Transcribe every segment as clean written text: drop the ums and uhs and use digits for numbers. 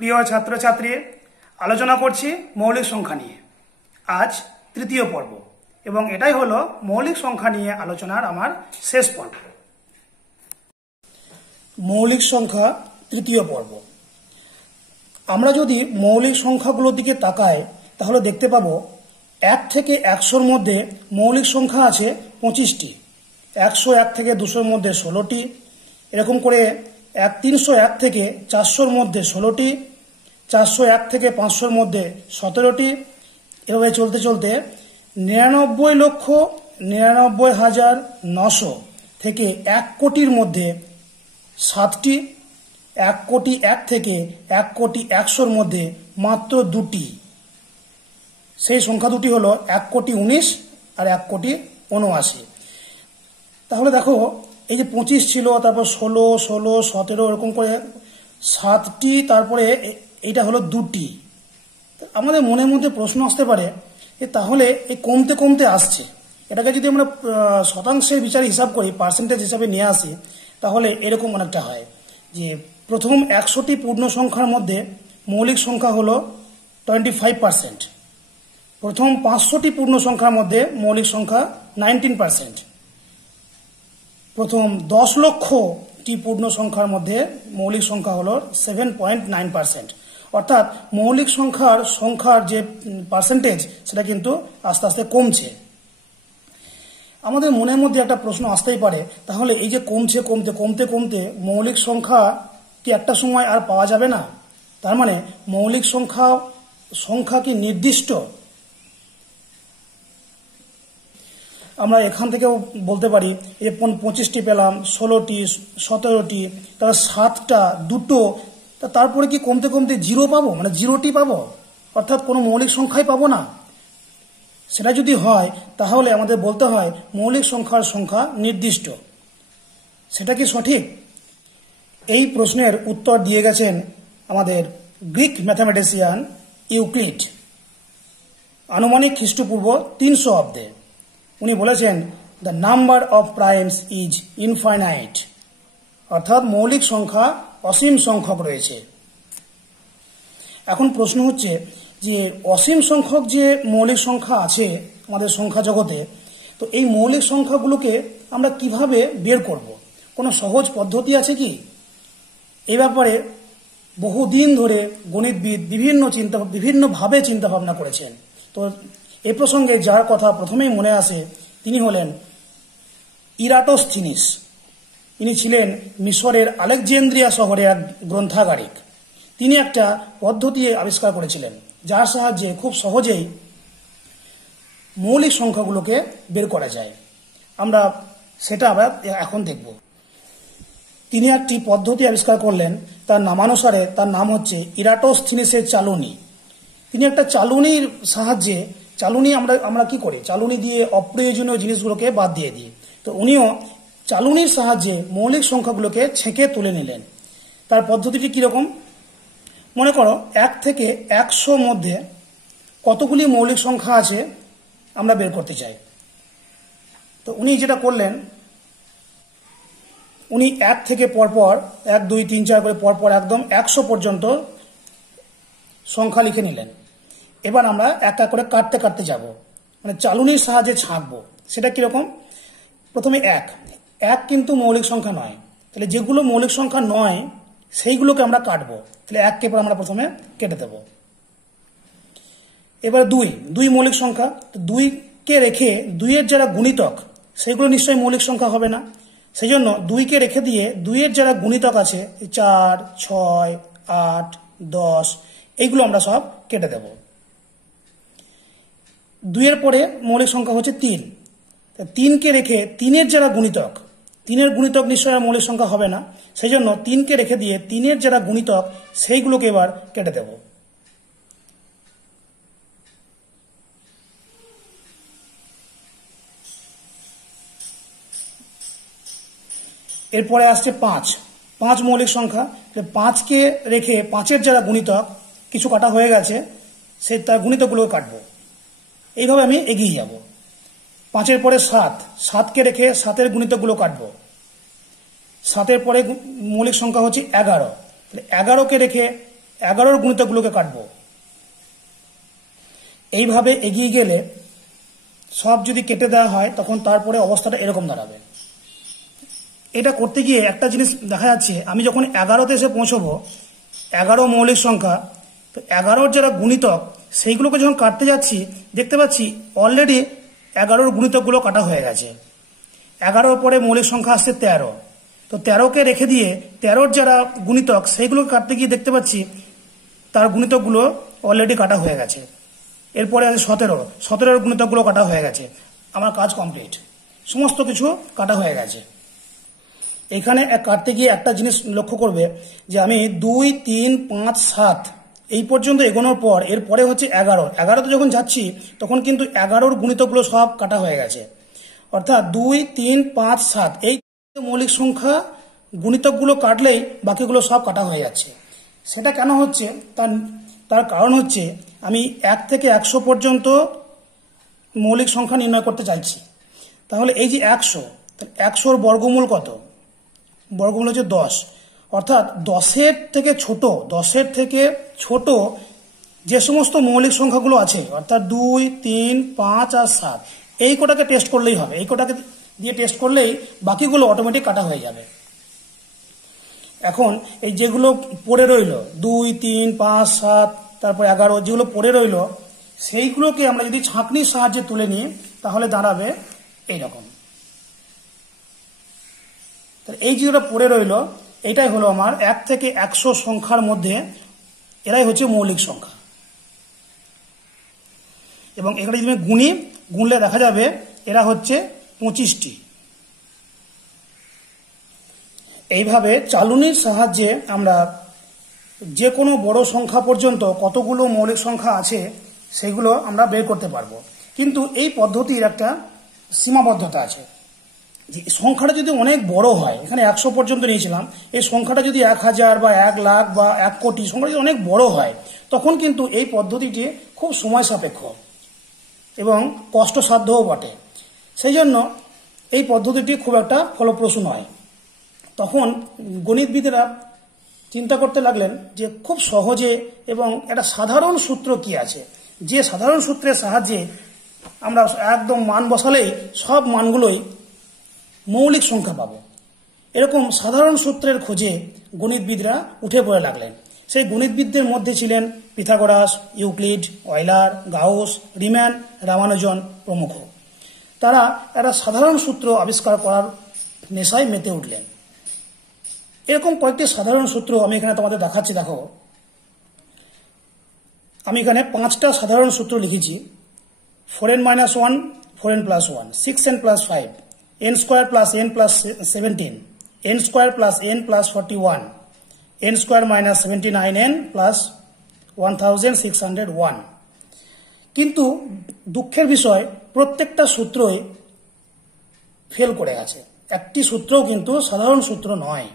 প্রিয় ছাত্রছাত্রী, আলোচনা করছি মৌলিক সংখ্যা নিয়ে। আজ তৃতীয় পর্ব এবং এটাই হলো মৌলিক সংখ্যা নিয়ে আলোচনার আমার শেষ পর্ব। মৌলিক সংখ্যা তৃতীয় পর্ব। আমরা যদি মৌলিক সংখ্যাগুলোর দিকে তাকাই তাহলে দেখতে পাবো 1 থেকে 100-র মধ্যে মৌলিক সংখ্যা আছে 25টি, 101 থেকে 200-র মধ্যে 16টি, এরকম করে 301 থেকে 400-র মধ্যে 16টি, 401 থেকে 500-র মধ্যে 17টি, এভাবে চলতে চলতে 99,99,900 থেকে 1 কোটির মধ্যে 7টি, 1 কোটি 1 থেকে 1 কোটি 100-র মধ্যে মাত্র 2টি। সেই সংখ্যা দুটি হলো 1 কোটি 19 আর 1 কোটি 79। তাহলে দেখো, এই যে 25 ছিল, তারপর 16, 16, 17 এরকম করে 7টি, তারপরে এইটা হলো 2টি। আমাদের মনের মধ্যে প্রশ্ন আসতে পারে তাহলে এই কমতে কমতে আসছে, এটাকে যদি আমরা শতাংশের বিচারে হিসাব করি, পার্সেন্টেজ হিসাবে নিয়ে আসি, তাহলে এরকম অনেকটা হয় যে প্রথম 100টি পূর্ণ সংখ্যার মধ্যে মৌলিক সংখ্যা হলো 25%, প্রথম 500টি পূর্ণ সংখ্যার মধ্যে মৌলিক সংখ্যা 19%, প্রথম 10 লক্ষটি পূর্ণ সংখ্যার মধ্যে মৌলিক সংখ্যা হলো 7.9%। অর্থাৎ মৌলিক সংখ্যার যে পার্সেন্টেজ সেটা কিন্তু আস্তে আস্তে কমছে। আমাদের মনের মধ্যে একটা প্রশ্ন আসতেই পারে, তাহলে এই যে কমতে কমতে মৌলিক সংখ্যা কি একটা সময় আর পাওয়া যাবে না? তার মানে মৌলিক সংখ্যা কি নির্দিষ্ট? আমরা এখান থেকেও বলতে পারি যে 25টি পেলাম, 16টি, 17টি, তারপর 7টা, 2টো, তারপরে কি কমতে কমতে 0 পাবো, মানে 0টি পাবো, অর্থাৎ কোনো মৌলিক সংখ্যাই পাবো না? সেটা যদি হয় তাহলে আমাদের বলতে হয় মৌলিক সংখ্যার সংখ্যা নির্দিষ্ট। সেটা কি সঠিক? এই প্রশ্নের উত্তর দিয়ে গেছেন আমাদের গ্রিক ম্যাথামেটিশিয়ান ইউক্লিড, আনুমানিক খ্রিস্টপূর্ব 300 অব্দে। উনি বলেছেন, the number of primes is infinite, অর্থাৎ মৌলিক সংখ্যা অসীম সংখ্যক রয়েছে। এখন প্রশ্ন হচ্ছে যে অসীম সংখ্যক যে মৌলিক সংখ্যা আছে আমাদের সংখ্যা জগতে, তো এই মৌলিক সংখ্যাগুলোকে আমরা কিভাবে বের করব? কোনো সহজ পদ্ধতি আছে কি? এই ব্যাপারে বহুদিন ধরে গণিতবিদ বিভিন্নভাবে চিন্তা ভাবনা করেছেন। তো এ প্রসঙ্গে যার কথা প্রথমেই মনে আসে তিনি হলেন ইরাটোস্থিনিস। ইনি ছিলেন মিশরের আলেকজান্দ্রিয়া শহরের এক গ্রন্থাগারিক। তিনি একটা পদ্ধতি আবিষ্কার করেছিলেন যার সাহায্যে খুব সহজেই মৌলিক সংখ্যাগুলোকে বের করা যায়। আমরা সেটা আবার এখন দেখব। তিনি একটি পদ্ধতি আবিষ্কার করলেন, তার নামানুসারে তার নাম হচ্ছে ইরাটোস্থিনিসের চালুনি। তিনি একটা চালুনির সাহায্যে, চালুনি আমরা কি করি, চালুনি দিয়ে অপ্রয়োজনীয় জিনিসগুলোকে বাদ দিয়ে দিই। তো উনিও চালুনির সাহায্যে মৌলিক সংখ্যাগুলোকে ছেঁকে তুলে নিলেন। তার পদ্ধতিটি কিরকম? মনে করো 1 থেকে 100 মধ্যে কতগুলি মৌলিক সংখ্যা আছে আমরা বের করতে চাই। তো উনি যেটা করলেন, উনি 1 থেকে পরপর 1, 2, 3, 4 করে পরপর একদম 100 পর্যন্ত সংখ্যা লিখে নিলেন। এবার আমরা এক এক করে কাটতে যাব, মানে চালুনির সাহায্যে ছাঁকবো। সেটা কিরকম? প্রথমে 1 কিন্তু মৌলিক সংখ্যা নয়, তাহলে যেগুলো মৌলিক সংখ্যা নয় সেইগুলোকে আমরা কাটবো। তাহলে 1কে আমরা প্রথমে কেটে দেব। এবার 2 মৌলিক সংখ্যা, 2কে রেখে 2-এর যারা গুণিতক সেগুলো নিশ্চয়ই মৌলিক সংখ্যা হবে না। সেই জন্য 2কে রেখে দিয়ে 2-এর যারা গুণিতক আছে 4, 6, 8, 10 এইগুলো আমরা সব কেটে দেব। 2-এর পরে মৌলিক সংখ্যা হচ্ছে 3, 3কে রেখে 3-এর যারা গুণিতক, 3-এর গুণিতক নিশ্চয় আর মৌলিক সংখ্যা হবে না। সেই জন্য 3কে রেখে দিয়ে 3-এর যারা গুণিতক সেইগুলোকে এবার কেটে দেব। এরপরে আসছে 5 মৌলিক সংখ্যা। 5কে রেখে 5-এর যারা গুণিতক, কিছু কাটা হয়ে গেছে, সে তার গুণিতকগুলোকে কাটবো। এইভাবে আমি এগিয়ে যাব। 5-এর পরে 7কে রেখে 7-এর গুণিতকগুলো কাটবো। 7-এর পরে মৌলিক সংখ্যা হচ্ছে 11, 11কে রেখে 11 গুণিতকগুলোকে কাটবো। এইভাবে এগিয়ে গেলে সব যদি কেটে দেওয়া হয় তখন তারপরে অবস্থাটা এরকম দাঁড়াবে। এটা করতে গিয়ে একটা জিনিস দেখা যাচ্ছে, আমি যখন 11তে এসে পৌঁছবো, 11 মৌলিক সংখ্যা, তো 11 যারা গুণিতক সেইগুলোকে যখন কাটতে যাচ্ছি দেখতে পাচ্ছি অলরেডি 11 গুণিতকগুলো কাটা হয়ে গেছে। 11 পরে মৌলিক সংখ্যা আসছে 13, তো 13কে রেখে দিয়ে 13 যারা গুণিতক সেইগুলোকে কাটতে গিয়ে দেখতে পাচ্ছি তার গুণিতকগুলো অলরেডি কাটা হয়ে গেছে। এরপরে আছে 17 গুণিতকগুলো কাটা হয়ে গেছে। আমার কাজ কমপ্লিট, সমস্ত কিছু কাটা হয়ে গেছে। এখানে কাটতে গিয়ে একটা জিনিস লক্ষ্য করবে যে আমি 2, 3, 5, 7 এই পর্যন্ত এগোনোর পর এরপরে হচ্ছে 11তে যখন যাচ্ছি তখন কিন্তু 11 গুণিতকগুলো সব কাটা হয়ে গেছে। অর্থাৎ 2, 3, 5, 7 এই মৌলিক সংখ্যা গুণিতকগুলো কাটলেই বাকিগুলো সব কাটা হয়ে যাচ্ছে। সেটা কেন হচ্ছে তার কারণ হচ্ছে আমি 1 থেকে 100 পর্যন্ত মৌলিক সংখ্যা নির্ণয় করতে চাইছি। তাহলে এই যে 100 বর্গমূল কত? বর্গমূল হচ্ছে 10। অর্থাৎ 10-এর থেকে ছোট যে সমস্ত মৌলিক সংখ্যাগুলো আছে, অর্থাৎ 2, 3, 5 আর 7, এই কটাকে টেস্ট করলেই হবে। এই কটাকে দিয়ে টেস্ট করলেই বাকিগুলো অটোমেটিক কাটা হয়ে যাবে। এখন এই যেগুলো পড়ে রইল 2, 3, 5, 7 তারপর 11 যেগুলো পড়ে রইল সেইগুলোকে আমরা যদি ছাঁকনির সাহায্যে তুলে নিই তাহলে দাঁড়াবে এইরকম। এই যেটা পড়ে রইল এটাই হলো আমার 1 থেকে 100 সংখ্যার মধ্যে এরাই হচ্ছে মৌলিক সংখ্যা। এবং এখানে যদি আমি গুনলে দেখা যাবে এরা হচ্ছে 25টি। এইভাবে চালুনির সাহায্যে আমরা যে কোনো বড় সংখ্যা পর্যন্ত কতগুলো মৌলিক সংখ্যা আছে সেগুলো আমরা বের করতে পারবো। কিন্তু এই পদ্ধতির একটা সীমাবদ্ধতা আছে, যে সংখ্যাটা যদি অনেক বড় হয়, এখানে 100 পর্যন্ত নিয়েছিলাম, এই সংখ্যাটা যদি 1000 বা 1 লাখ বা 1 কোটি সংখ্যাটা যদি অনেক বড় হয় তখন কিন্তু এই পদ্ধতিটি খুব সময় সাপেক্ষ এবং কষ্টসাধ্যও বটে। সেই জন্য এই পদ্ধতিটি খুব একটা ফলপ্রসূ নয়। তখন গণিতবিদরা চিন্তা করতে লাগলেন যে খুব সহজে এবং একটা সাধারণ সূত্র কি আছে, যে সাধারণ সূত্রের সাহায্যে আমরা একদম মান বসালেই সব মানগুলোই মৌলিক সংখ্যা পাবো। এরকম সাধারণ সূত্রের খোঁজে গণিতবিদরা উঠে পড়ে লাগলেন। সেই গণিতবিদদের মধ্যে ছিলেন Pythagoras, Euclid, Euler, Gauss, Riemann, Ramanujan প্রমুখ। তারা একটা সাধারণ সূত্র আবিষ্কার করার নেশায় মেতে উঠলেন। এরকম কয়েকটি সাধারণ সূত্র আমি এখানে তোমাদের দেখাচ্ছি। দেখো, আমি এখানে 5টা সাধারণ সূত্র লিখেছি। 4n - 1, 4n + 1, 6n + 5, n² + n + 17, n² + n + 41, n² - 79n + 1601। কিন্তু দুঃখের বিষয় প্রত্যেকটা সূত্রই ফেল করে গেছে। একটি সূত্রও কিন্তু সাধারণ সূত্র নয়।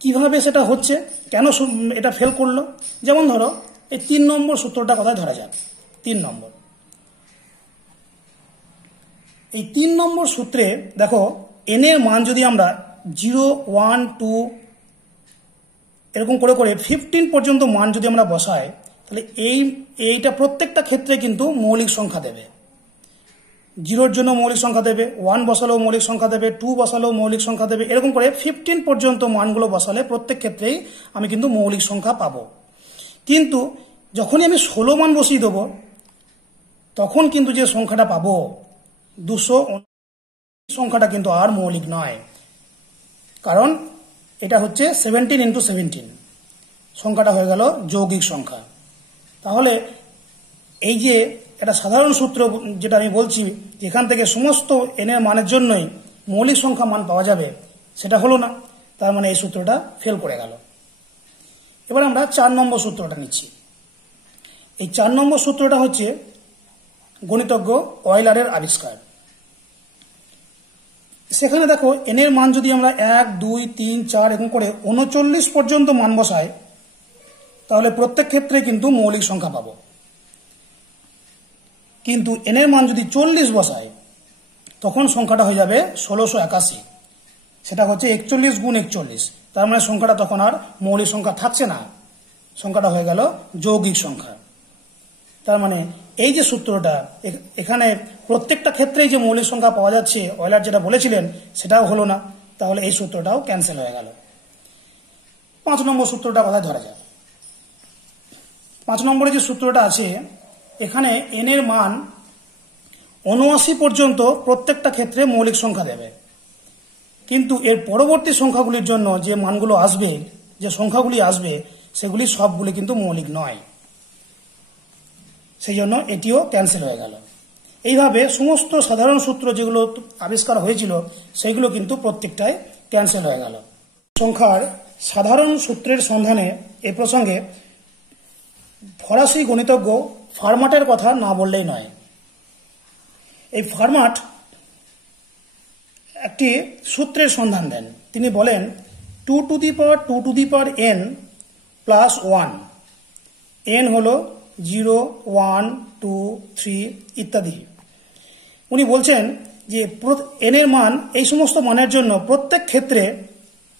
কিভাবে সেটা হচ্ছে, কেন এটা ফেল করলো? যেমন ধরো এই 3 নম্বর সূত্রটা কথা ধরা যাক। 3 নম্বর, এই 3 নম্বর সূত্রে দেখো n এর মান যদি আমরা 0, 1, 2 এরকম করে 15 পর্যন্ত মান যদি আমরা বসাই তাহলে এইটা প্রত্যেকটা ক্ষেত্রে কিন্তু মৌলিক সংখ্যা দেবে। 0-র জন্য মৌলিক সংখ্যা দেবে, 1 বসালেও মৌলিক সংখ্যা দেবে, 2 বসালেও মৌলিক সংখ্যা দেবে। এরকম করে 15 পর্যন্ত মানগুলো বসালে প্রত্যেক ক্ষেত্রেই আমি কিন্তু মৌলিক সংখ্যা পাবো। কিন্তু যখনই আমি 16 মান বসিয়ে দেবো তখন কিন্তু যে সংখ্যাটা পাবো 200 সংখ্যাটা কিন্তু আর মৌলিক নয়, কারণ এটা হচ্ছে 17 × 17 সংখ্যাটা হয়ে গেল যৌগিক সংখ্যা। তাহলে এই যে একটা সাধারণ সূত্র যেটা আমি বলছি যেখান থেকে সমস্ত n এর মানের জন্যই মৌলিক সংখ্যা মান পাওয়া যাবে, সেটা হলো না। তার মানে এই সূত্রটা ফেল করে গেল। এবার আমরা 4 নম্বর সূত্রটা নিচ্ছি। এই 4 নম্বর সূত্রটা হচ্ছে গণিতজ্ঞ অয়লারের আবিষ্কার। সেখানে দেখো n এর মান যদি আমরা 1, 2, 3, 4 এরকম করে 39 পর্যন্ত মান বসাই তাহলে প্রত্যেক ক্ষেত্রে কিন্তু মৌলিক সংখ্যা পাবো। কিন্তু n এর মান যদি 40 বসাই তখন সংখ্যাটা হয়ে যাবে 1681। সেটা হচ্ছে 41 × 41। তার মানে সংখ্যাটা তখন আর মৌলিক সংখ্যা থাকছে না। সংখ্যাটা হয়ে গেল যৌগিক সংখ্যা। তার মানে এই যে সূত্রটা, এখানে প্রত্যেকটা ক্ষেত্রেই যে মৌলিক সংখ্যা পাওয়া যাচ্ছে অয়লার যেটা বলেছিলেন সেটাও হলো না, তাহলে এই সূত্রটাও ক্যান্সেল হয়ে গেল। 5 নম্বর সূত্রটা কথায় ধরা যাক। 5 নম্বরে যে সূত্রটা আছে, এখানে n এর মান 79 পর্যন্ত প্রত্যেকটা ক্ষেত্রে মৌলিক সংখ্যা দেবে, কিন্তু এর পরবর্তী সংখ্যাগুলির জন্য যে মানগুলো আসবে, যে সংখ্যাগুলি আসবে, সেগুলি সবগুলি কিন্তু মৌলিক নয়, সেই জন্য এটিও ক্যান্সেল হয়ে গেল। এইভাবে সমস্ত সাধারণ সূত্র যেগুলো আবিষ্কার হয়েছিল সেগুলো কিন্তু প্রত্যেকটাই ক্যান্সেল হয়ে গেল। সংখ্যার সাধারণ সূত্রের সন্ধানে এ প্রসঙ্গে ফরাসি গণিতজ্ঞ ফার্মাটের কথা না বললেই নয়। এই ফার্মাট একটি সূত্রের সন্ধান দেন। তিনি বলেন 2 to the power n plus 1, n হলো 0, 1, 2, 3 ইত্যাদি। উনি বলছেন যে n এর মান, এই সমস্ত মানের জন্য প্রত্যেক ক্ষেত্রে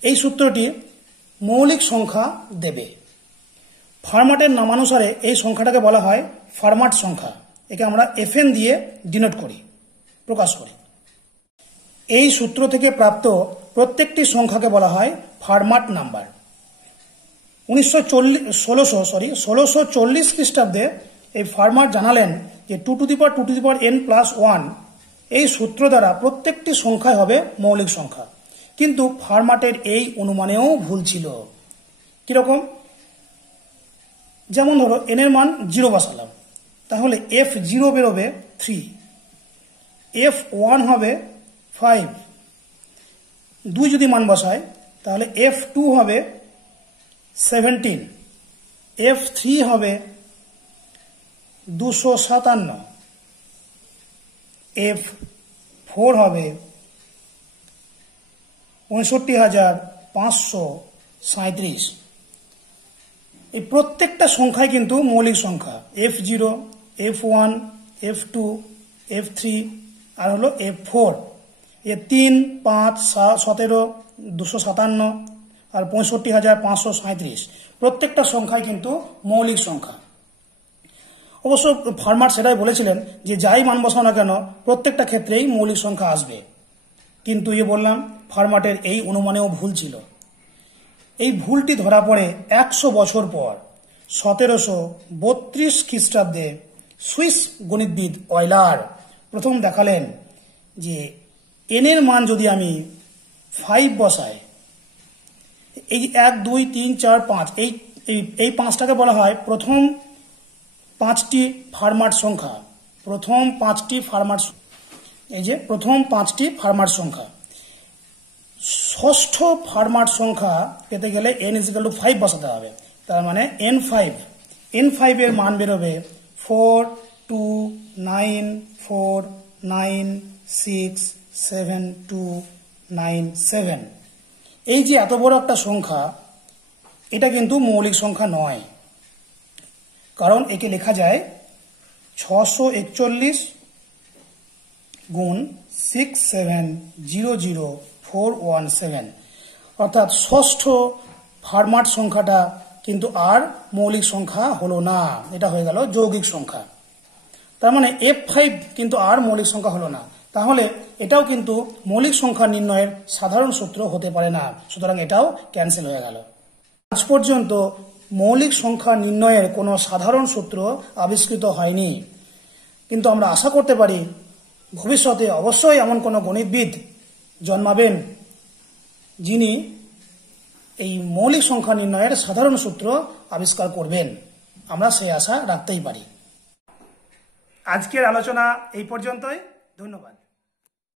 এই সূত্রটি মৌলিক সংখ্যা দেবে। ফার্মাটের নামানুসারে এই সংখ্যাটাকে বলা হয় ফার্মাট সংখ্যা। একে আমরা fn দিয়ে ডিনোট করি, প্রকাশ করি। এই সূত্র থেকে প্রাপ্ত প্রত্যেকটি সংখ্যাকে বলা হয় ফার্মাট নাম্বার। 1640 খ্রিস্টাব্দে এই ফার্মাট জানালেন যে 2 to the power n plus 1 এই সূত্র দ্বারা প্রত্যেকটি সংখ্যাই হবে মৌলিক সংখ্যা। কিন্তু ফার্মাটের এই অনুমানেও ভুল ছিল। কিরকম? যেমন ধরো n এর মান 0 বসালাম, তাহলে f0 বেরোবে 3, f1 হবে 5, 2 যদি মান বসায় তাহলে f2 হবে 17, f3 হবে 257, f4 হবে 65,537। এই প্রত্যেকটা সংখ্যাই কিন্তু মৌলিক সংখ্যা। f0, f1, f2, f3 আর হলো f4। 3, 5, 17, 257 আর 65,537 প্রত্যেকটা সংখ্যাই কিন্তু মৌলিক সংখ্যা। অবশ্য ফার্মাট সেটাই বলেছিলেন যে যাই মান বসাও না কেন প্রত্যেকটা ক্ষেত্রেই মৌলিক সংখ্যা আসবে, কিন্তু বললাম ফার্মাটের এই অনুমানেও ভুল ছিল। এই ভুলটি ধরা পড়ে 100 বছর পর 1732 খ্রিস্টাব্দে সুইস গণিতবিদ অয়লার প্রথম দেখালেন যে n এর মান যদি আমি 5 বসাই, এই 1, 2, 3, 4, 5 এই 5টাকে বলা হয় প্রথম 5টি ফার্মাট সংখ্যা। প্রথম 5টি ফার্মাট, এই যে প্রথম 5টি ফার্মাট সংখ্যা। ষষ্ঠ ফার্মাট সংখ্যা পেতে গেলে n = 5 বসাতে হবে। তার মানে n5 এর মান বেরোবে 4, 2, 9, 4, 9, 6, 7, 2, 9, 7। এই যে এত বড় একটা সংখ্যা, এটা কিন্তু মৌলিক সংখ্যা নয়, কারণ একে লেখা যায় 641 গুণ 6700417, অর্থাৎ ষষ্ঠ ফার্মাট সংখ্যাটা কিন্তু আর মৌলিক সংখ্যা হলো না, এটা হয়ে গেল যৌগিক সংখ্যা। তার মানে f5 কিন্তু আর মৌলিক সংখ্যা হলো না, তাহলে এটাও কিন্তু মৌলিক সংখ্যা নির্ণয়ের সাধারণ সূত্র হতে পারে না, সুতরাং এটাও ক্যান্সেল হয়ে গেল। আজ পর্যন্ত মৌলিক সংখ্যা নির্ণয়ের কোনো সাধারণ সূত্র আবিষ্কৃত হয়নি, কিন্তু আমরা আশা করতে পারি ভবিষ্যতে অবশ্যই এমন কোনো গণিতবিদ জন্মাবেন যিনি এই মৌলিক সংখ্যা নির্ণয়ের সাধারণ সূত্র আবিষ্কার করবেন। আমরা সেই আশা রাখতেই পারি। আজকের আলোচনা এই পর্যন্তই। ধন্যবাদ।